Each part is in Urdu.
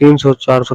300-400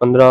15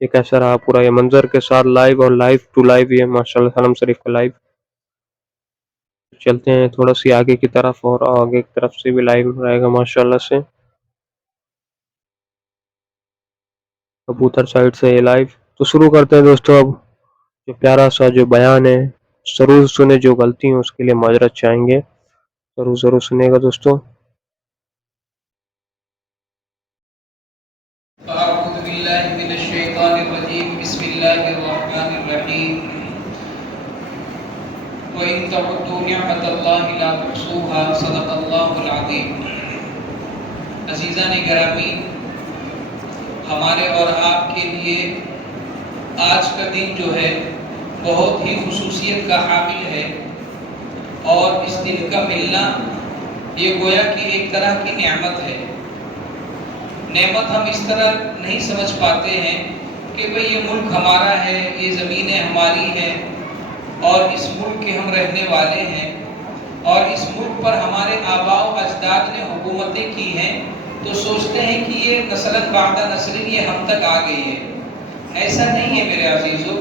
یہ کیسا رہا پورا یہ منظر کے ساتھ لائیو اور لائیو ٹو لائیو یہ ماشاءاللہ حرم شریف کا لائیو. چلتے ہیں تھوڑا سی آگے کی طرف اور آگے کی طرف سے بھی لائیو رہے گا ماشاءاللہ سے. کبوتر سائڈ سے یہ لائیو تو شروع کرتے ہیں دوستو. اب جو پیارا سا جو بیان ہے ضرور سنے، جو غلطی ہیں اس کے لیے معذرت چاہیں گے، ضرور سنے گا دوستو. اعوذ باللہ من الشیطان الرجیم بسم اللہ الرحمن الرحیم وَإِن تَعُدُّوا نِعْمَةَ اللَّهِ لَا تُحْصُوهَا صدق اللہ العظیم. عزیزان گرامی، ہمارے اور آپ کے لیے آج کا دن جو ہے بہت ہی خصوصیت کا حامل ہے، اور اس دن کا ملنا یہ گویا کہ ایک طرح کی نعمت ہے. نعمت ہم اس طرح نہیں سمجھ پاتے ہیں کہ بھئی یہ ملک ہمارا ہے، یہ زمینیں ہماری ہیں اور اس ملک کے ہم رہنے والے ہیں اور اس ملک پر ہمارے آباء و اجداد نے حکومتیں کی ہیں، تو سوچتے ہیں کہ یہ نسلاً بعد نسل یہ ہم تک آ گئی ہے. ایسا نہیں ہے میرے عزیزو.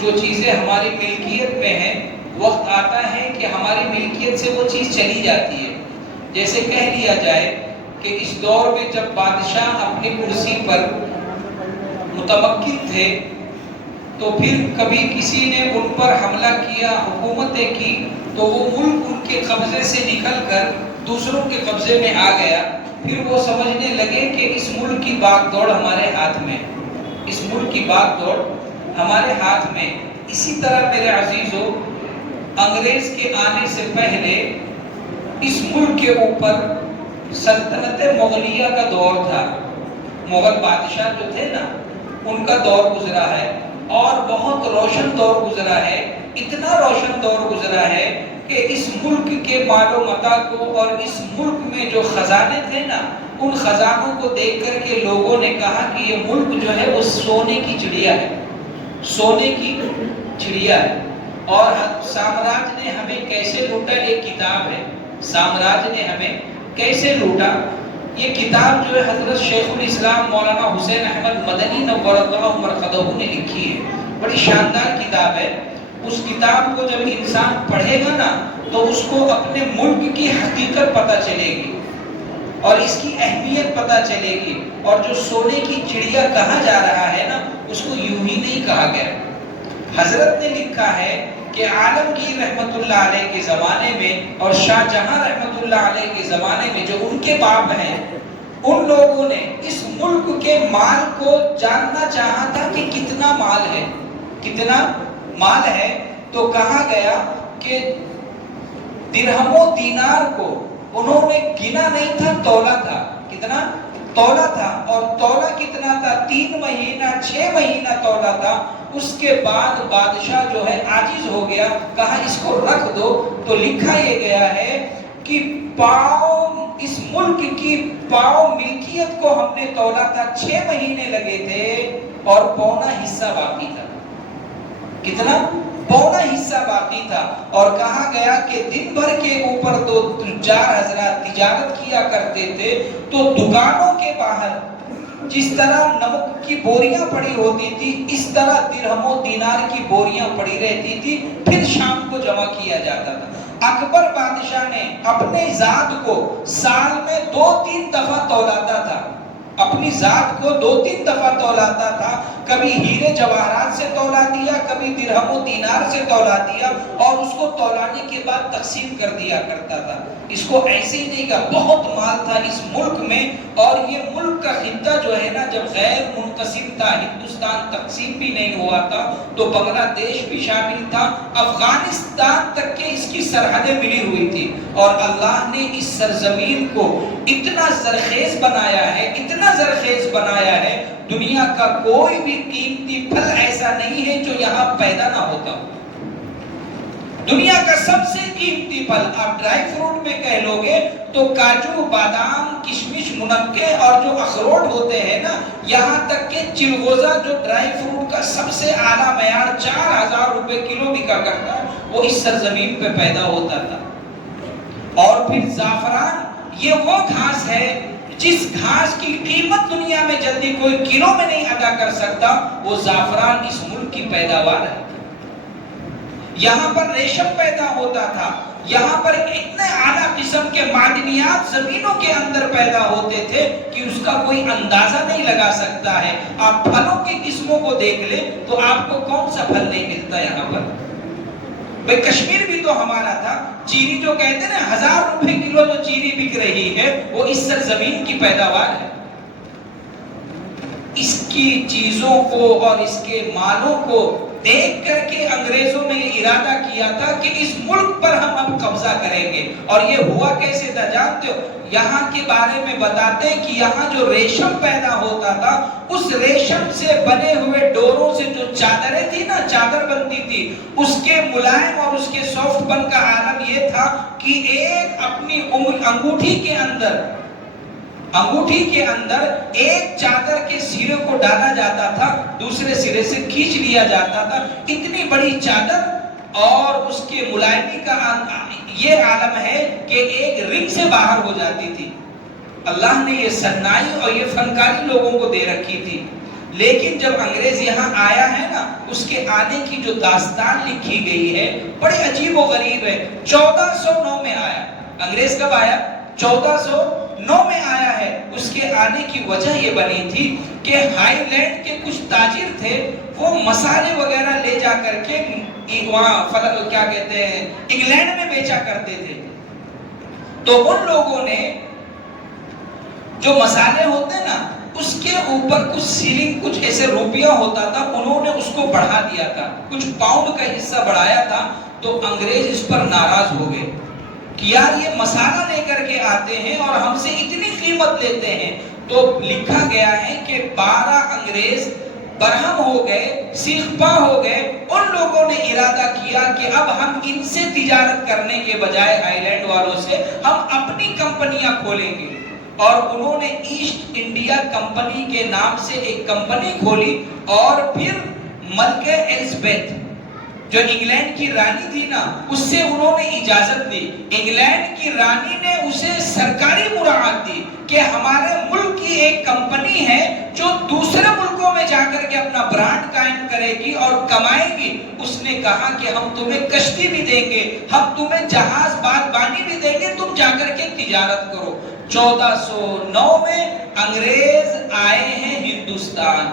جو چیزیں ہماری ملکیت میں ہیں وقت آتا ہے کہ ہماری ملکیت سے وہ چیز چلی جاتی ہے. جیسے کہہ لیا جائے کہ اس دور میں جب بادشاہ اپنی کرسی پر متمکن تھے تو پھر کبھی کسی نے ان پر حملہ کیا، حکومتیں کی، تو وہ ملک ان کے قبضے سے نکل کر دوسروں کے قبضے میں آ گیا. پھر وہ سمجھنے لگے کہ اس ملک کی باغ دوڑ ہمارے ہاتھ میں، اس ملک کی باغ دوڑ ہمارے ہاتھ میں. اسی طرح میرے عزیزو، انگریز کے آنے سے پہلے اس ملک کے اوپر سلطنت مغلیہ کا دور تھا. مغل بادشاہ جو تھے نا، ان کا دور گزرا ہے اور بہت روشن دور گزرا ہے. اتنا روشن دور گزرا ہے کہ اس ملک کے مال و متاع کو اور اس ملک میں جو خزانے تھے نا، ان خزانوں کو دیکھ کر کے لوگوں نے کہا کہ یہ ملک جو ہے وہ سونے کی چڑیا ہے، سونے کی چڑیا ہے. اور سامراج نے ہمیں کیسے لوٹا، ایک کتاب ہے، سامراج نے ہمیں کیسے لوٹا. یہ کتاب جو ہے حضرت شیخ الاسلام مولانا حسین احمد مدنی نور اللہ مرقدہ نے لکھی ہے. بڑی شاندار کتاب ہے. اس کتاب کو جب انسان پڑھے گا نا تو اس کو اپنے ملک کی حقیقت پتہ چلے گی اور اس کی اہمیت پتہ چلے گی. اور جو سونے کی چڑیا کہا جا رہا ہے نا، اس کو یوں ہی نہیں کہا گیا. حضرت نے لکھا ہے کہ عالمگیر رحمت اللہ علیہ کے زمانے میں اور شاہ جہاں رحمت اللہ علیہ کے زمانے میں جو ان کے باپ ہیں، ان لوگوں نے اس ملک کے مال کو جاننا چاہا تھا کہ کتنا مال ہے، کتنا مال ہے. تو کہا گیا کہ درہم و دینار کو انہوں نے گنا نہیں تھا، تولا تھا. کتنا تولا تھا. اور تولا کتنا تھا؟ 3 مہینہ 6 مہینہ تولا تھا. اس کے بعد بادشاہ جو ہے عاجز ہو گیا، کہا اس کو رکھ دو. تو لکھا یہ گیا ہے کہ پاؤ اس ملک کی پاؤ ملکیت کو ہم نے تولا تھا، 6 مہینے لگے تھے اور پونا حصہ باقی تھا. کتنا؟ پونا حصہ باقی تھا. اور کہا گیا کہ دن بھر کے اوپر تو تجار حضرات تجارت کیا کرتے تھے، تو دکانوں کے باہر جس طرح نمک کی بوریاں پڑی ہوتی تھی، اس طرح درہم و دینار کی بوریاں پڑی رہتی تھی. پھر شام کو جمع کیا جاتا تھا. اکبر بادشاہ نے اپنے ذات کو سال میں 2-3 دفعہ تولاتا تھا، اپنی ذات کو 2-3 دفعہ تولاتا تھا. کبھی ہیرے جواہرات سے تولا دیا، کبھی درہم و دینار سے تولا دیا، اور اس کو تولانے کے بعد تقسیم کر دیا کرتا تھا. اس کو ایسے ہی نہیں کہا. بہت مال تھا اس ملک میں. اور یہ ملک کا خطہ جو ہے نا، جب غیر منقسم تھا، ہندوستان تقسیم بھی نہیں ہوا تھا، تو بنگلہ دیش بھی شامل تھا، افغانستان تک کے اس کی سرحدیں ملی ہوئی تھی. اور اللہ نے اس سرزمین کو اتنا زرخیز بنایا ہے، اتنا زرخیز بنایا ہے، دنیا کا کوئی بھی قیمتی پھل ایسا نہیں ہے جو یہاں پیدا نہ ہوتا. دنیا کا سب سے قیمتی پھل آپ ڈرائی فروٹ میں کہہ لو گے تو کاجو، بادام، کشمش، منقے اور جو اخروٹ ہوتے ہیں نا، یہاں تک کہ چلغوزہ جو ڈرائی فروٹ کا سب سے اعلیٰ معیار 4000 روپے کلو بکا کرتا ہے، وہ اس سرزمین پہ پیدا ہوتا تھا. اور پھر زعفران، یہ وہ گھاس ہے جس گھاس کی قیمت دنیا میں جلدی کوئی کلو میں نہیں ادا کر سکتا، وہ زعفران اس ملک کی پیداوار ہے۔ یہاں پر ریشم پیدا ہوتا تھا، یہاں پر اتنے اعلیٰ قسم کے معدنیات زمینوں کے اندر پیدا ہوتے تھے کہ اس کا کوئی اندازہ نہیں لگا سکتا ہے۔ آپ پھلوں کی قسموں کو دیکھ لیں تو آپ کو کون سا پھل نہیں ملتا یہاں پر؟ بھئی کشمیر بھی تو ہمارا تھا، چینی جو کہتے ہیں نا 1000 روپے کلو جو چینی بک رہی ہے وہ اس سرزمین کی پیداوار ہے۔ اس کی چیزوں کو اور اس کے مالوں کو دیکھ کر کے انگریزوں نے یہ ارادہ کیا تھا کہ اس ملک پر ہم اب قبضہ کریں گے۔ اور یہ ہوا کیسے تھا جانتے ہو؟ یہاں کے بارے میں بتاتے ہیں کہ یہاں جو ریشم پیدا ہوتا تھا، اس ریشم سے بنے ہوئے ڈوروں سے جو چادریں تھی نا، چادر بنتی تھی، اس کے ملائم اور اس کے سافٹ پن کا عالم یہ تھا کہ ایک اپنی انگوٹھی کے اندر ایک چادر کے سرے کو ڈالا جاتا تھا، دوسرے سرے سے کھینچ لیا جاتا تھا۔ اتنی بڑی چادر اور اس کے ملائمی کا یہ عالم ہے کہ ایک رنگ سے باہر ہو جاتی تھی۔ اللہ نے یہ صنائی اور یہ فنکاری لوگوں کو دے رکھی تھی، لیکن جب انگریز یہاں آیا ہے نا، اس کے آنے کی جو داستان لکھی گئی ہے بڑی عجیب و غریب ہے۔ 1409 میں آیا انگریز۔ کب آیا؟ 1409 میں آیا ہے۔ اس کے آنے کی وجہ یہ بنی تھی کہ ہائی لینڈ کے کچھ تاجر تھے، وہ مسالے وغیرہ لے جا کر کے وہاں کیا کہتے ہیں انگلینڈ میں بیچا کرتے تھے۔ تو ان لوگوں نے جو مسالے ہوتے نا، اس کے اوپر کچھ سیلنگ، کچھ ایسے روپیہ ہوتا تھا، انہوں نے اس کو بڑھا دیا تھا، کچھ پاؤنڈ کا حصہ بڑھایا تھا۔ تو انگریز اس پر ناراض ہو گئے کہ یار یہ مسالہ لے کر کے آتے ہیں اور ہم سے اتنی قیمت لیتے ہیں۔ تو لکھا گیا ہے کہ 12 انگریز برہم ہو گئے، سیخ پا ہو گئے۔ ان لوگوں نے ارادہ کیا کہ اب ہم ان سے تجارت کرنے کے بجائے آئی لینڈ والوں سے ہم اپنی کمپنیاں کھولیں گے۔ اور انہوں نے ایسٹ انڈیا کمپنی کے نام سے ایک کمپنی کھولی، اور پھر ملکہ ایلزابتھ جو انگلینڈ کی رانی تھی نا، اس سے انہوں نے اجازت دی۔ انگلینڈ کی رانی نے اسے سرکاری مراعات دی کہ ہمارے ملک کی ایک کمپنی ہے جو دوسرے ملکوں میں جا کر کے اپنا برانڈ قائم کرے گی اور کمائے گی۔ اس نے کہا کہ ہم تمہیں کشتی بھی دیں گے، ہم تمہیں جہاز بادبانی بھی دیں گے، تم جا کر کے تجارت کرو۔ 1409 میں انگریز آئے ہیں ہندوستان،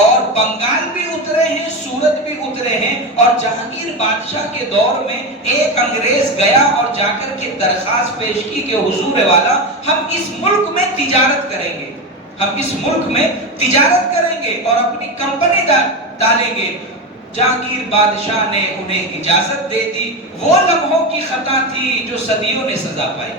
اور بنگال بھی اترے ہیں، سورت بھی اترے ہیں، اور جہانگیر بادشاہ کے دور میں ایک انگریز گیا اور جا کر کے درخواست پیش کی کہ حضور والا ہم اس ملک میں تجارت کریں گے، ہم اس ملک میں تجارت کریں گے اور اپنی کمپنی ڈالیں گے۔ جہانگیر بادشاہ نے انہیں اجازت دے دی۔ وہ لمحوں کی خطا تھی جو صدیوں نے سزا پائی،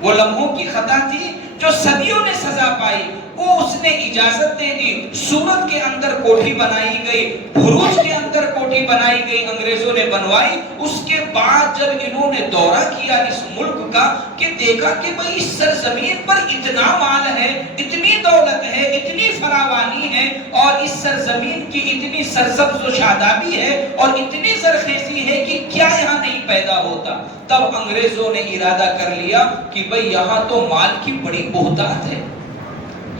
وہ لمحوں کی خطا تھی جو صدیوں نے سزا پائی۔ وہ اس نے اجازت دے دی۔ سورت کے اندر کوٹھی بنائی گئی، بھروچ کے اندر کوٹھی بنائی گئی، انگریزوں نے بنوائی۔ اس کے بعد جب انہوں نے دورہ کیا اس ملک کا، کہ دیکھا کہ بھئی اس سرزمین پر اتنا مال ہے، اتنی دولت ہے، اتنی فراوانی ہے، اور اس سرزمین کی اتنی سرسبز و شادابی ہے اور اتنی زرخیزی ہے کہ کیا یہاں نہیں پیدا ہوتا۔ تب انگریزوں نے ارادہ کر لیا کہ بھئی یہاں تو مال کی بڑی بہتات ہے،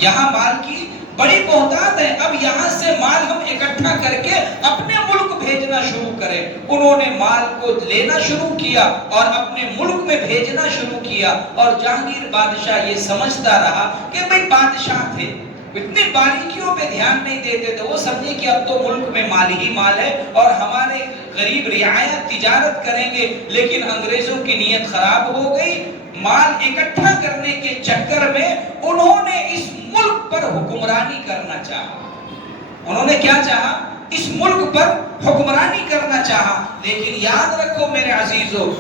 یہاں مال کی بڑی بہتات ہے، اب یہاں سے مال ہم اکٹھا کر کے اپنے ملک بھیجنا شروع کریں۔ انہوں نے مال کو لینا شروع کیا اور اپنے ملک میں بھیجنا شروع کیا۔ اور جہانگیر بادشاہ یہ سمجھتا رہا کہ بھئی بادشاہ تھے، اتنی باریکیوں پہ دھیان نہیں دیتے تھے، وہ سمجھے کہ اب تو ملک میں مال ہی مال ہے اور ہمارے غریب رعایا تجارت کریں گے۔ لیکن انگریزوں کی نیت خراب ہو گئی۔ مال اکٹھا کرنے کے چکر میں انہوں نے اس ملک پر حکمرانی کرنا چاہا۔ انہوں نے کیا چاہا؟ اس ملک پر حکمرانی کرنا چاہا۔ لیکن یاد رکھو میرے عزیزو،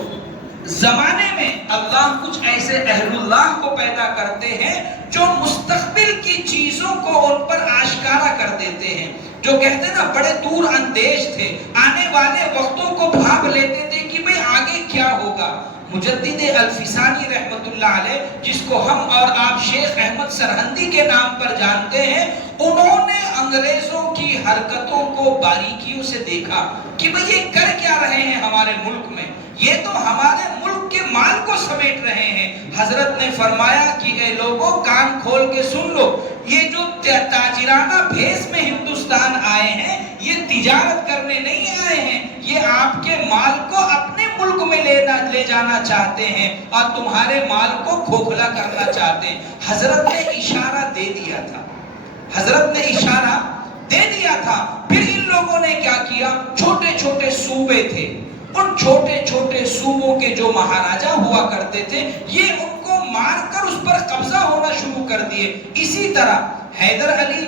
زمانے میں اللہ کچھ ایسے اہل اللہ کو پیدا کرتے ہیں جو مستقبل کی چیزوں کو ان پر آشکارا کر دیتے ہیں، جو کہتے ہیں نا بڑے دور اندیش تھے، آنے والے وقتوں کو بھاپ لیتے تھے کہ بھئی آگے کیا ہوگا۔ مجدد الفسانی رحمت اللہ علیہ، جس کو ہم اور آپ شیخ احمد سرہندی کے نام پر جانتے ہیں، انہوں نے انگریزوں کی حرکتوں کو باریکیوں سے دیکھا کہ بھئی یہ کر کیا رہے ہیں ہمارے ملک میں، یہ تو ہمارے ملک کے مال کو سمیٹ رہے ہیں۔ حضرت نے فرمایا کہ اے لوگوں کان کھول کے سن لو، یہ جو تاجرانہ بھیس میں ہندوستان آئے ہیں یہ تجارت کرنے نہیں آئے ہیں، یہ آپ کے مال کو اپنے ملک میں لے جانا چاہتے ہیں اور تمہارے مال کو کھوکھلا کرنا چاہتے ہیں۔ حضرت نے اشارہ دے دیا تھا، حضرت نے اشارہ دے دیا تھا۔ پھر ان لوگوں نے کیا کیا، چھوٹے چھوٹے صوبے تھے، ان چھوٹے چھوٹے صوبوں کے جو مہاراجا ہوا کرتے تھے یہ ان کو مار کر اس پر قبضہ ہونا شروع کر دیے۔ اسی طرح حیدر علی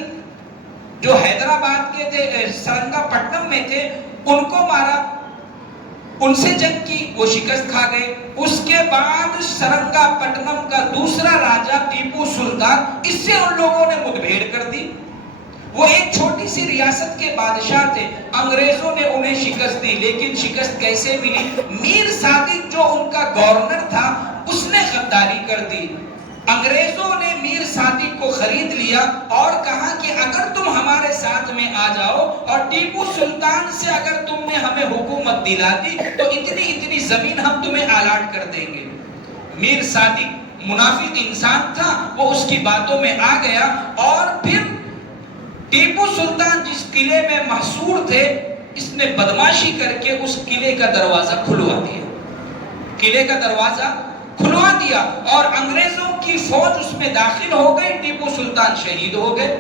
جو حیدرآباد کے تھے، سرنگا پٹنم میں تھے، ان کو مارا، ان سے جنگ کی، وہ شکست کھا گئے۔ اس کے بعد سرنگا پٹنم کا دوسرا راجا ٹیپو سلطان، اس سے ان لوگوں نے مدبھیڑ کر دی۔ وہ ایک چھوٹی سی ریاست کے بادشاہ تھے، انگریزوں نے انہیں شکست دی، لیکن شکست کیسے ملی؟ میر صادق جو ان کا گورنر تھا اس نے غداری کر دی۔ انگریزوں نے میر صادق کو خرید لیا اور کہا کہ اگر تم ہمارے ساتھ میں آ جاؤ اور ٹیپو سلطان سے اگر تم نے ہمیں حکومت دلا دی تو اتنی اتنی زمین ہم تمہیں الاٹ کر دیں گے۔ میر صادق منافق انسان تھا، وہ اس کی باتوں میں آ گیا اور پھر ٹیپو سلطان جس قلعے میں محصور تھے اس نے بدماشی کر کے اس قلعے کا دروازہ کھلوا دیا، قلعے کا دروازہ کھلوا دیا اور انگریزوں کی فوج اس میں داخل ہو گئی، ٹیپو سلطان شہید ہو گئے۔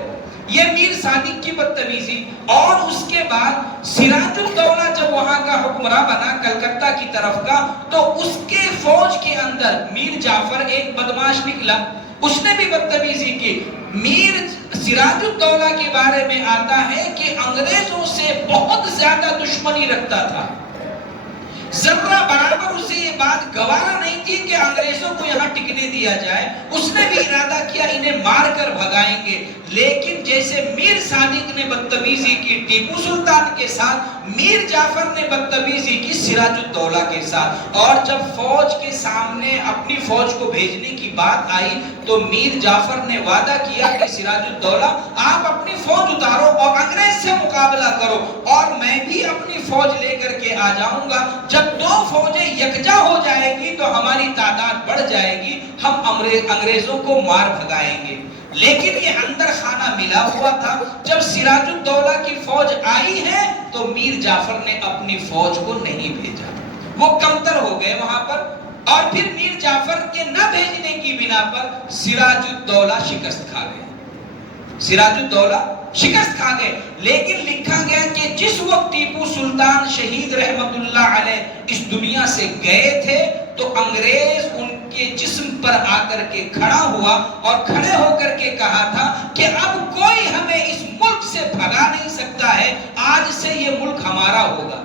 یہ میر صادق کی بدتمیزی۔ اور اس کے بعد سراج الدولہ جب وہاں کا حکمراں بنا کلکتہ کی طرف کا، تو اس کے فوج کے اندر میر جعفر ایک بدماش نکلا، اس نے بھی بدتمیزی کی۔ میر سراج الدولہ کے بارے میں آتا ہے کہ انگریزوں سے بہت زیادہ دشمنی رکھتا تھا، ذرہ برابر اسے یہ بات گوارا نہیں تھی کہ انگریزوں کو یہاں ٹکنے دیا جائے۔ اس نے بھی ارادہ کیا انہیں مار کر بھگائیں گے، لیکن جیسے میر صادق نے بدتمیزی کی ٹیپو سلطان کے ساتھ، میر جعفر نے بدتمیزی کی سراج الدولہ کے ساتھ۔ اور جب فوج کے سامنے اپنی فوج کو بھیجنے کی بات آئی تو میر جعفر نے وعدہ کیا کہ سراج الدولہ آپ اپنی فوج اتارو اور انگریز سے مقابلہ کرو اور میں بھی اپنی فوج لے کر کے آ جاؤں گا۔ جب دو فوجیں یکجا ہو جائے گی تو ہماری تعداد بڑھ جائے گی، ہم انگریزوں کو مار بھگائیں گے۔ لیکن یہ اندر خانہ ملا ہوا تھا، جب سراج الدولہ کی فوج آئی ہے تو میر جعفر نے اپنی فوج کو نہیں بھیجا، وہ کمتر ہو گئے وہاں پر۔ اور پھر میر جعفر کے نہ بھیجنے کی بنا پر سراج الدولہ شکست کھا گئے، سراج الدولہ شکست کھا گئے۔ لیکن لکھا گیا کہ جس وقت ٹیپو سلطان شہید رحمت اللہ علیہ اس دنیا سے گئے تھے تو انگریز ان کے جسم پر آ کر کے کھڑا ہوا اور کھڑے ہو کر کے کہا تھا کہ اب کوئی ہمیں اس ملک سے بھگا نہیں سکتا ہے، آج سے یہ ملک ہمارا ہوگا،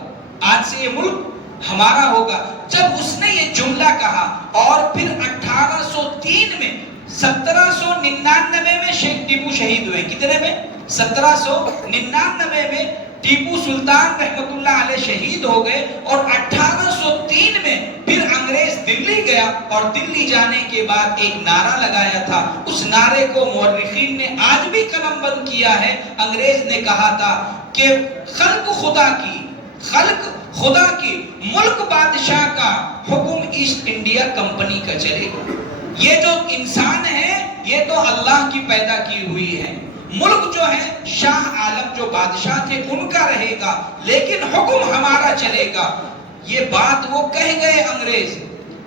آج سے یہ ملک ہمارا ہوگا۔ جب اس نے یہ جملہ کہا اور پھر 1803 میں 1799 میں شیخ ٹیپو شہید ہوئے، کتنے میں؟ 1799 میں ٹیپو سلطان رحمت اللہ علیہ شہید ہو گئے اور 1803 میں پھر انگریز دلی گیا اور دلی جانے کے بعد ایک نعرہ لگایا تھا، اس نعرے کو مورخین نے آج بھی قلم بند کیا ہے۔ انگریز نے کہا تھا کہ خلق خدا کی، خلق خدا کی، ملک بادشاہ کا، حکم ایسٹ انڈیا کمپنی کا چلے گا۔ یہ جو انسان ہے یہ تو اللہ کی پیدا کی ہوئی ہے، ملک جو ہے شاہ عالم جو بادشاہ تھے ان کا رہے گا، لیکن حکم ہمارا چلے گا۔ یہ بات وہ کہہ گئے انگریز،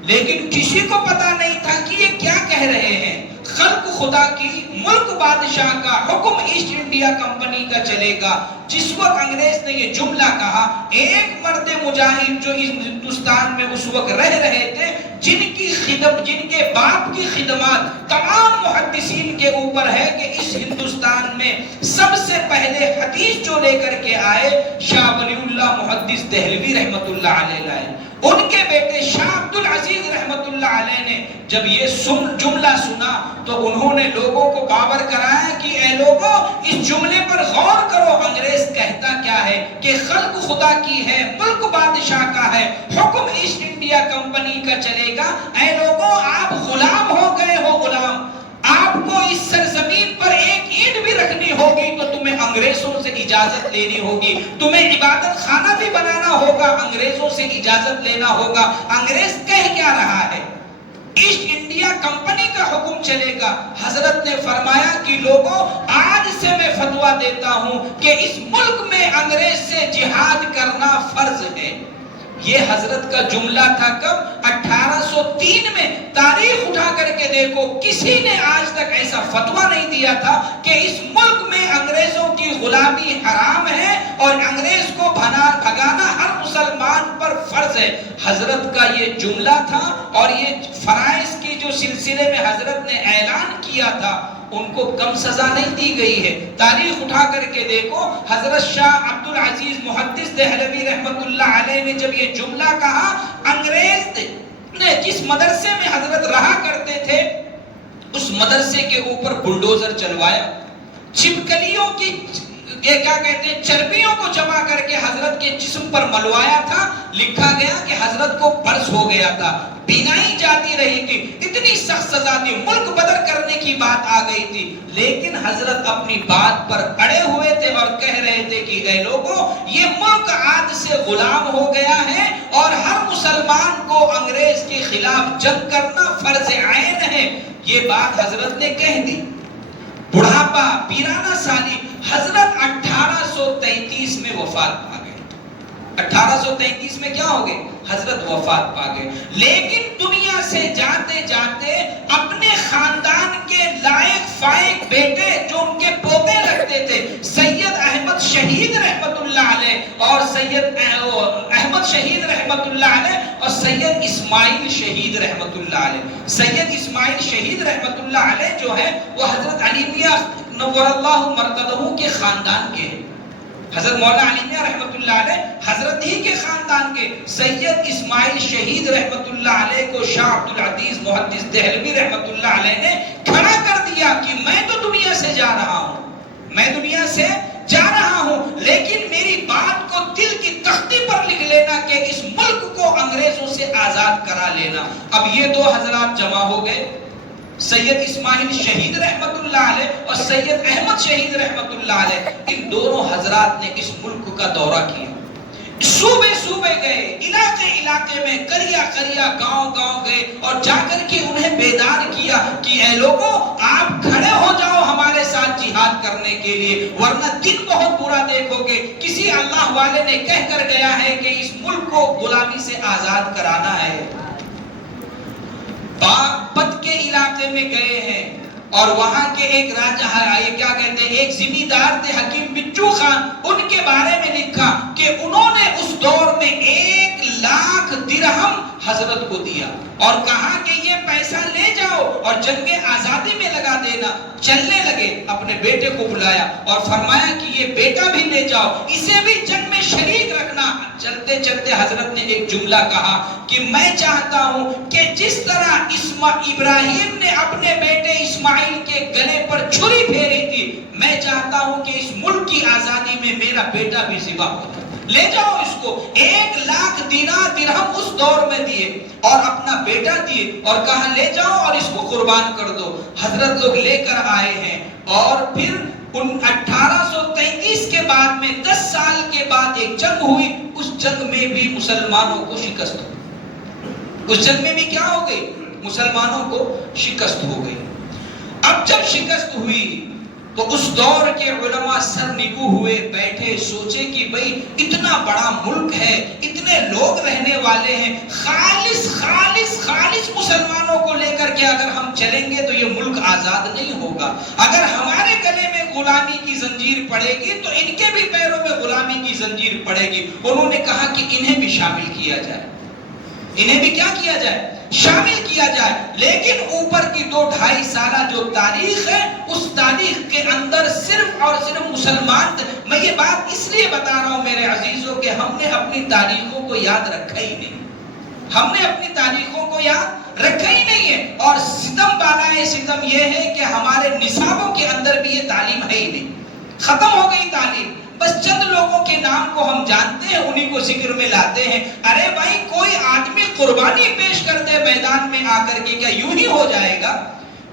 لیکن کسی کو پتا نہیں تھا کہ یہ کیا کہہ رہے ہیں۔ خلق خدا کی، ملک بادشاہ کا، حکم ایسٹ انڈیا کمپنی کا چلے گا۔ جس وقت انگریز نے یہ جملہ کہا، ایک مرد مجاہد جو اس ہندوستان میں اس وقت رہ رہے تھے، جن کے باپ کی خدمات تمام محدثین کے اوپر ہے کہ اس ہندوستان میں سب سے پہلے حدیث جو لے کر کے آئے شاہ ولی اللہ محدث دہلوی رحمت اللہ علیہ لائے، ان کے بیٹے شاہ عبد العزیز رحمت اللہ علیہ نے جب یہ جملہ سنا تو انہوں نے لوگوں کو باور کرایا کہ اے لوگوں اس جملے پر غور کرو، انگریز کہتا کیا ہے کہ خلق خدا کی ہے، ملک بادشاہ کا ہے، حکم ایسٹ انڈیا کمپنی کا چلے گا۔ اے لوگوں آپ غلام ہو گئے ہو، غلام، آپ کو اس سرزمین پر ایک اینٹ بھی رکھنی ہوگی تو تمہیں انگریز انگریزوں سے اجازت لینی ہوگی، تمہیں عبادت خانہ بھی بنانا ہوگا، انگریزوں سے اجازت لینا ہوگا۔ انگریز کہہ کیا رہا ہے؟ ایسٹ انڈیا کمپنی کا حکم چلے گا۔ حضرت نے فرمایا کہ لوگوں، آج سے میں فتویٰ دیتا ہوں کہ اس ملک میں انگریز سے جہاد کرنا فرض ہے۔ یہ حضرت کا جملہ تھا کب؟ 1803 میں۔ تاریخ اٹھا کر کے دیکھو، کسی نے آج تک ایسا فتویٰ نہیں دیا تھا کہ اس ملک میں انگریزوں کی غلامی حرام ہے اور انگریز کو بھگانا ہر مسلمان پر فرض ہے۔ حضرت کا یہ جملہ تھا، اور یہ فرائض کی جو سلسلے میں حضرت نے اعلان کیا تھا، ان کو کم سزا نہیں دی گئی ہے۔ تاریخ اٹھا کر کے دیکھو، حضرت شاہ عبد العزیز محدث دہلوی رحمت اللہ علیہ نے جب یہ جملہ کہا، انگریز نے جس مدرسے میں حضرت رہا کرتے تھے اس مدرسے کے اوپر بلڈوزر چلوایا، چھپکلیوں کی یہ کیا کہتے ہیں چربیوں کو جمع کر کے حضرت کے جسم پر ملوایا تھا۔ لکھا گیا کہ حضرت کو برس ہو گیا تھا، بینائی جاتی رہی تھی، اتنی سخت سزا تھی، ملک بدر کرنے کی بات آ گئی تھی، لیکن حضرت اپنی بات پر اڑے ہوئے تھے اور کہہ رہے تھے کہ اے لوگوں، یہ ملک آج سے غلام ہو گیا ہے اور ہر مسلمان کو انگریز کے خلاف جنگ کرنا فرض عین ہے۔ یہ بات حضرت نے کہہ دی۔ بڑھاپا، پیرانہ سالی، حضرت 1833 میں وفات پا گئے۔ 1833 میں کیا ہو گئے؟ حضرت وفات پا گئے۔ لیکن دنیا سے جاتے جاتے اپنے خاندان کے لائق فائق بیٹے جو ان کے پوتے لگتے تھے، سید احمد شہید رحمت اللہ علیہ اور سید احمد شہید رحمت اللہ علیہ اور سید اسماعیل شہید رحمت اللہ علیہ۔ سید اسماعیل شہید رحمت اللہ علیہ جو ہے وہ حضرت علی میاں نور اللہ مرقدہ کے خاندان کے ہیں۔ حضرت مولانا علی میاں رحمت اللہ علیہ حضرت ہی کے خاندان کے۔ سید اسماعیل شہید رحمت اللہ علیہ کو شاہ عبد العزیز محدث دہلوی رحمت اللہ علیہ نے کھڑا کر دیا کہ میں تو دنیا سے جا رہا ہوں، میں دنیا سے جا رہا ہوں، لیکن میری بات کو دل کی تختی پر لکھ لینا کہ اس ملک کو انگریزوں سے آزاد کرا لینا۔ اب یہ دو حضرات جمع ہو گئے، سید اسماعیل شہید رحمت اللہ علیہ اور سید احمد شہید رحمت اللہ علیہ۔ ان دونوں حضرات نے اس ملک کا دورہ کیا، صوبے صوبے گئے، علاقے علاقے میں، قریہ قریہ، گاؤں گاؤں گئے اور جا کر کے انہیں بیدار کیا کہ اے لوگوں، آپ کھڑے ہو جاؤ ہمارے ساتھ جہاد کرنے کے لیے، ورنہ دن بہت برا دیکھو گے۔ کسی اللہ والے نے کہہ کر گیا ہے کہ اس ملک کو غلامی سے آزاد کرانا ہے۔ باغپت کے علاقے میں گئے ہیں اور وہاں کے ایک راجہ یہ کیا کہتے ہیں ایک زمیندار تھے حکیم بچو خان، ان کے بارے میں لکھا کہ انہوں نے اس دور میں 1,00,000 درہم حضرت کو دیا اور کہا کہ یہ پیسہ لے جاؤ اور جنگ آزادی میں لگا دینا۔ چلنے لگے، اپنے بیٹے کو بلایا اور فرمایا کہ یہ بیٹا بھی لے جاؤ، اسے بھی جنگ میں شریک رکھنا۔ چلتے چلتے حضرت نے ایک جملہ کہا کہ میں چاہتا ہوں کہ جس طرح ابراہیم نے اپنے بیٹے اسماعیل کے گلے پر چھری پھیری تھی، میں چاہتا ہوں کہ اس ملک کی آزادی میں میرا بیٹا بھی ذبح ہو جائے، لے جاؤ اس کو۔ 1,00,000 دینار درہم اس دور میں دیے اور اپنا بیٹا دیے اور کہا لے جاؤ اور اس کو قربان کر دو۔ حضرت لوگ لے کر آئے ہیں اور پھر 1833 کے بعد میں 10 سال کے بعد ایک جنگ ہوئی، اس جنگ میں بھی مسلمانوں کو شکست ہوئی۔ اس جنگ میں بھی کیا ہو گئی؟ مسلمانوں کو شکست ہو گئی۔ اب جب شکست ہوئی تو اس دور کے علماء سر نگو ہوئے، بیٹھے سوچے کہ بھئی اتنا بڑا ملک ہے، اتنے لوگ رہنے والے ہیں، خالص مسلمانوں کو لے کر کے اگر ہم چلیں گے تو یہ ملک آزاد نہیں ہوگا۔ اگر ہمارے گلے میں غلامی کی زنجیر پڑے گی تو ان کے بھی پیروں میں غلامی کی زنجیر پڑے گی۔ انہوں نے کہا کہ انہیں بھی شامل کیا جائے، انہیں بھی کیا کیا جائے؟ شامل کیا جائے۔ لیکن اوپر کی 2-2.5 سالہ جو تاریخ ہے، اس تاریخ کے اندر صرف اور صرف مسلمان تھے۔ میں یہ بات اس لیے بتا رہا ہوں میرے عزیزوں کہ ہم نے اپنی تاریخوں کو یاد رکھا ہی نہیں، ہم نے اپنی تاریخوں کو یاد رکھا ہی نہیں ہے۔ اور ستم بالائے ستم یہ ہے کہ ہمارے نصابوں کے اندر بھی یہ تعلیم ہے ہی نہیں، ختم ہو گئی تعلیم۔ بس چند لوگوں کے نام کو ہم جانتے ہیں، انہی کو ذکر میں لاتے ہیں۔ ارے بھائی کوئی آدمی قربانی پیش کر دے میدان میں آ کر کے، کیا یوں ہی ہو جائے گا؟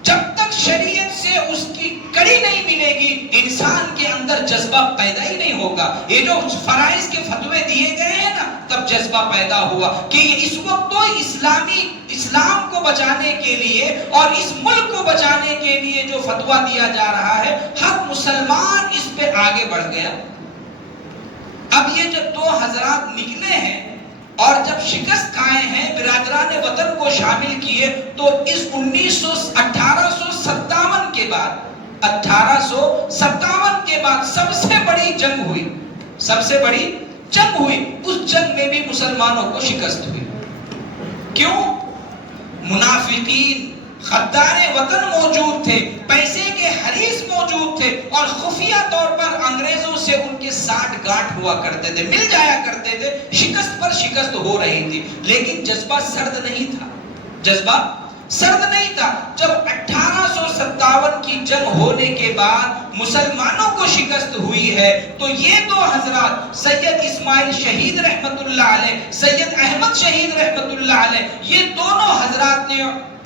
جب تک شریعت سے سے اس کی کڑی نہیں ملے گی انسان کے اندر جذبہ پیدا ہی نہیں ہوگا. یہ جو فرائض کے فتوے دیے گئے ہیں نا تب جذبہ پیدا ہوا کہ اس وقت تو اسلام کو بچانے کے لیے اور اس ملک کو بچانے کے لیے جو فتویٰ دیا جا رہا ہے ہر مسلمان اس پہ آگے بڑھ گیا. اب یہ جب دو حضرات نکلے ہیں اور جب شکست کھائے ہیں برادران وطن کو شامل کیے تو اس 1857 کے بعد 1857 کے بعد سب سے بڑی جنگ ہوئی. سب سے بڑی جنگ ہوئی. اس جنگ میں بھی مسلمانوں کو شکست ہوئی. کیوں؟ منافقین غدار وطن موجود تھے, پیسے کے حریص موجود تھے اور خفیہ طور پر انگریزوں سے ان کے ساٹھ گاٹھ ہوا کرتے تھے, مل جایا کرتے تھے, شکست پر شکست ہو رہی تھی لیکن جذبہ سرد نہیں تھا. جذبہ سرد نہیں تھا. جب 1857 کی جنگ ہونے کے بعد مسلمانوں کو شکست ہوئی ہے تو یہ دو حضرات سید اسماعیل شہید رحمت اللہ علیہ, سید احمد شہید رحمت اللہ علیہ, یہ دونوں حضرات نے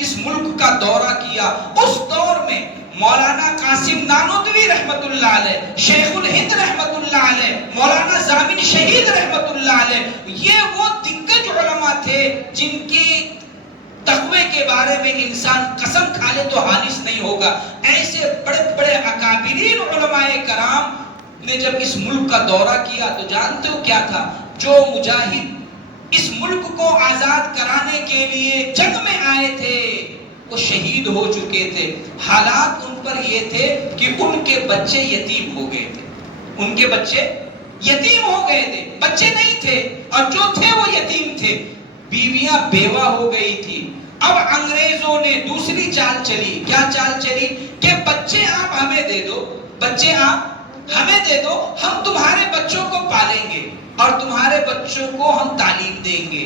اس ملک کا دورہ کیا. اس دور میں مولانا قاسم نانوتوی رحمت اللہ علیہ, شیخ الہند رحمت اللہ علیہ, مولانا ضامن شہید رحمت اللہ علیہ, یہ وہ دگج علماء تھے جن کی تقوی کے بارے میں انسان قسم کھا لے تو حالف نہیں ہوگا. ایسے بڑے بڑے اکابرین علماء کرام نے جب اس ملک کا دورہ کیا تو جانتے ہو کیا تھا؟ جو مجاہد اس ملک کو آزاد کرانے کے لیے جنگ میں آئے تھے وہ شہید ہو چکے تھے. حالات ان پر یہ تھے کہ ان کے بچے یتیم ہو گئے تھے. ان کے بچے یتیم ہو گئے تھے, بچے نہیں تھے اور جو تھے وہ یتیم تھے. بیویاں بیوہ ہو گئی تھی. اب انگریزوں نے دوسری چال چلی. کیا چال چلی؟ کہ بچے آپ ہمیں دے دو, بچے آپ ہمیں دے دو, ہم تمہارے بچوں کو پالیں گے اور تمہارے بچوں کو ہم تعلیم دیں گے.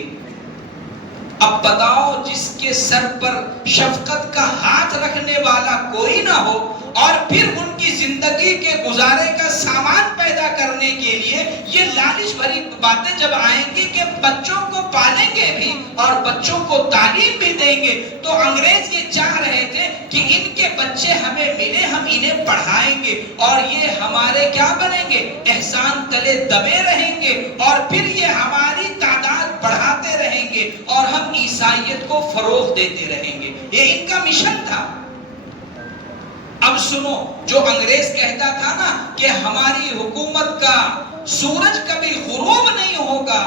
اب بتاؤ, جس کے سر پر شفقت کا ہاتھ رکھنے والا کوئی نہ ہو اور پھر ان کی زندگی کے گزارے کا سامان پیدا کرنے کے لیے یہ لالچ بھری باتیں جب آئیں گی کہ بچوں کو پالیں گے بھی اور بچوں کو تعلیم بھی دیں گے, تو انگریز یہ چاہ رہے تھے کہ ان کے بچے ہمیں ملے, ہم انہیں پڑھائیں گے اور یہ ہمارے کیا بنیں گے, احسان تلے دبے رہیں گے اور پھر یہ ہماری تعداد بڑھاتے رہیں گے اور ہم عیسائیت کو فروغ دیتے رہیں گے. یہ ان کا مشن تھا. اب سنو, جو انگریز کہتا تھا نا کہ ہماری حکومت کا سورج کبھی غروب نہیں ہوگا,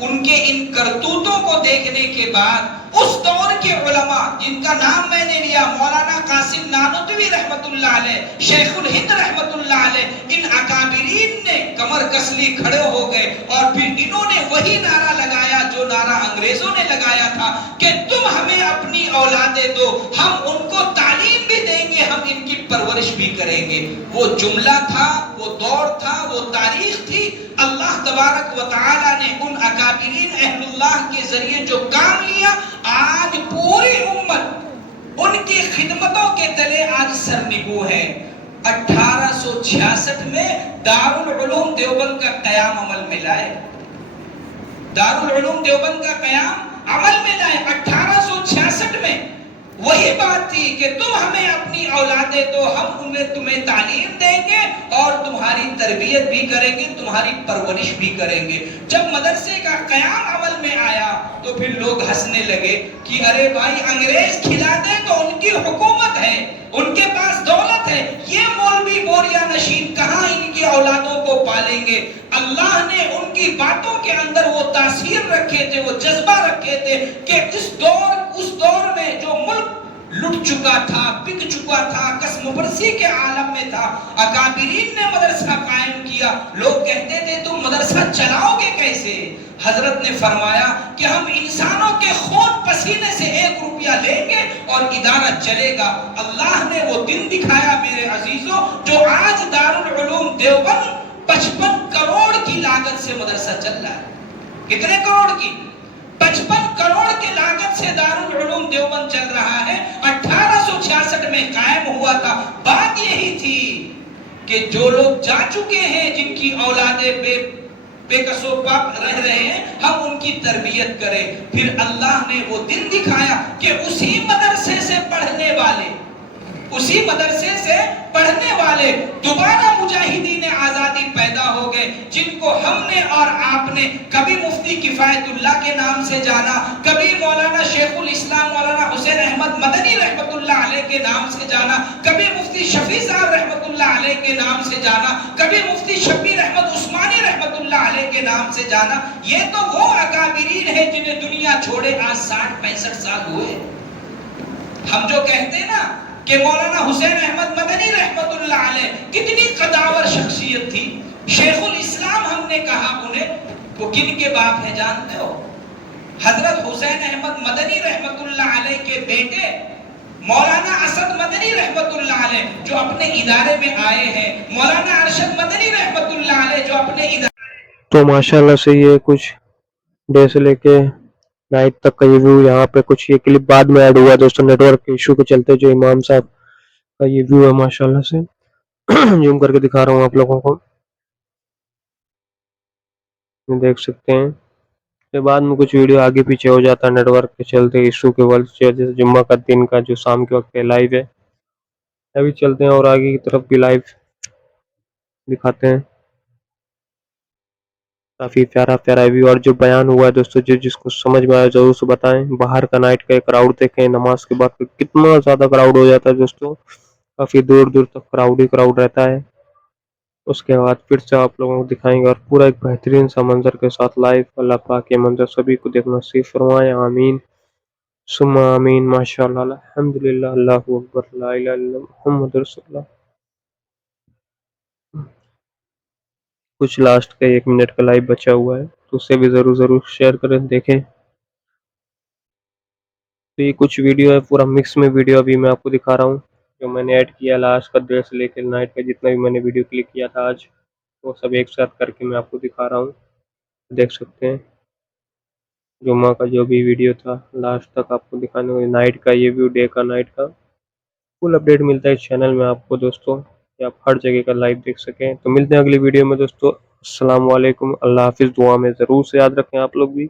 ان کے ان کرتوتوں کو دیکھنے کے بعد اس دور کے علماء جن کا نام میں نے لیا, مولانا قاسم نانوتوی رحمت اللہ علیہ, شیخ الہند رحمت اللہ علیہ, ان اکابرین نے کمر کس لی, کھڑے ہو گئے اور پھر انہوں نے وہی نعرہ لگایا جو نعرہ انگریزوں نے لگایا تھا کہ تم ہمیں اپنی اولادیں دو, ہم ان کو تعلیم بھی دیں گے, ہم ان کی پرورش بھی کریں گے. وہ جملہ تھا, وہ دور تھا, وہ تاریخ تھی. اللہ تبارک و تعالی نے ان اکابرین اہل اللہ کے ذریعے جو کام لیا, آج پوری امت ان کی خدمتوں کے تلے آج سرنگو ہے. 1866 میں دارالعلوم دیوبند کا قیام عمل میں لائے. دارالعلوم دیوبند کا قیام عمل میں لائے 1866 میں. وہی بات تھی کہ تم ہمیں اپنی اولادیں دو, ہم انہیں تمہیں تعلیم دیں گے اور تمہاری تربیت بھی کریں گے, تمہاری پرورش بھی کریں گے. جب مدرسے کا قیام عمل میں آیا تو پھر لوگ ہنسنے لگے کہ ارے بھائی انگریز کھلاتے تو ان کی حکومت ہے, ان کے پاس دولت ہے, یہ مولوی بوریا نشین کہاں ان کی اولادوں کو پالیں گے. اللہ نے ان کی باتوں کے اندر وہ تاثیر رکھے تھے, وہ جذبہ رکھے تھے کہ اس دور میں جو ملک لٹ چکا تھا, بک چکا تھا, قسم پرسی کے عالم میں تھا, اکابرین نے مدرسہ قائم کیا. لوگ کہتے تھے تم مدرسہ چلاؤ گے کیسے؟ حضرت نے فرمایا کہ ہم انسانوں کے خون پسینے سے 1 روپیہ لیں گے اور ادارہ چلے گا. اللہ نے وہ دن دکھایا میرے عزیزوں, جو آج دارالعلوم دیوبند 55 کروڑ کی لاگت سے مدرسہ چل رہا ہے. کتنے کروڑ کی؟ 55 کروڑ کی لاگت سے دارالعلوم دیوبند چل رہا ہے. 1866 میں قائم ہوا تھا. بات یہی تھی کہ جو لوگ جا چکے ہیں, جن کی اولادیں بے کسو پاک رہ رہے ہیں, ہم ان کی تربیت کریں. پھر اللہ نے وہ دن دکھایا کہ اسی مدرسے سے پڑھنے والے اسی مدرسے سے پڑھنے والے دوبارہ مجاہدین آزادی پیدا ہو گئے، جن کو ہم نے اور آپ نے کبھی مفتی کفایت اللہ کے نام سے جانا، کبھی مولانا شیخ الاسلام مولانا حسین احمد مدنی رحمت اللہ علیہ کے نام سے جانا، کبھی مفتی شفیع صاحب رحمت اللہ علیہ کے نام سے جانا، کبھی مفتی شبیر احمد عثمانی رحمت اللہ علیہ کے نام سے جانا۔ یہ تو وہ اکابرین ہیں جنہیں دنیا چھوڑے آج 60-65 سال ہوئے۔ ہم جو کہتے ہیں نا کہ مولانا حسین احمد مدنی رحمت اللہ علیہ کتنی قداور شخصیت تھی، شیخ الاسلام ہم نے کہا انہیں، وہ کن کے باپ ہیں جانتے ہو؟ حضرت حسین احمد مدنی رحمت اللہ علیہ کے بیٹے مولانا اسد مدنی رحمت اللہ علیہ جو اپنے ادارے میں آئے ہیں، مولانا ارشد مدنی رحمت اللہ علیہ جو اپنے ادارے۔ تو ماشاءاللہ سے یہ کچھ ڈے سے لے کے نائٹ تک کا یہ ویو، یہاں پہ کچھ یہ کلپ بعد میں ایڈ ہوا دوستوں، نیٹ ورک کے ایشو کے چلتے، جو امام صاحب کا یہ ویو ہے ماشاءاللہ سے زوم کر کے دکھا رہا ہوں آپ لوگوں کو، دیکھ سکتے ہیں۔ پھر بعد میں کچھ ویڈیو آگے پیچھے ہو جاتا ہے نیٹ ورک کے چلتے، ایشو کے وقت، جیسے جمعہ کا دن کا جو شام کے وقت لائیو ہے، ابھی چلتے ہیں اور آگے کی طرف بھی لائیو دکھاتے ہیں۔ کافی پیارا پیارا ویو، اور جو بیان ہوا ہے دوستوں، جس کو سمجھ میں آیا ضرور سے بتائیں۔ باہر کا نائٹ کا کراؤڈ دیکھیں، نماز کے بعد کتنا زیادہ کراؤڈ ہو جاتا ہے دوستوں، کافی دور دور تک کراؤڈ ہی کراؤڈ رہتا ہے۔ اس کے بعد پھر سے آپ لوگوں کو دکھائیں گے، اور پورا ایک بہترین سا منظر کے ساتھ لائیو۔ اللہ پاک یہ منظر سبھی کو دیکھنا نصیب فرمائے، آمین ثم آمین۔ ماشاءاللہ، الحمدللہ، اللہ اکبر، لا الہ الا اللہ، محمد رسول اللہ۔ کچھ لاسٹ کا 1 منٹ کا لائیو بچا ہوا ہے، تو اسے بھی ضرور شیئر کریں، دیکھیں۔ تو یہ کچھ ویڈیو ہے، پورا مکس میں ویڈیو ابھی میں آپ کو دکھا رہا ہوں، جو میں نے ایڈ کیا لاسٹ کا دیر سے لے کے نائٹ کا، جتنا بھی میں نے ویڈیو کلک کیا تھا آج، وہ سب ایک ساتھ کر کے میں آپ کو دکھا رہا ہوں، دیکھ سکتے ہیں۔ جمعہ کا جو بھی ویڈیو تھا لاسٹ تک آپ کو دکھانے ہوئے، نائٹ کا یہ ویو، ڈے کا نائٹ کا فل اپڈیٹ ملتا ہے اس چینل میں آپ کو دوستوں، کہ آپ ہر جگہ کا لائیو دیکھ سکیں۔ تو ملتے ہیں اگلی ویڈیو میں دوستوں، السلام علیکم، اللہ حافظ، دعا میں ضرور سے یاد رکھیں آپ لوگ بھی۔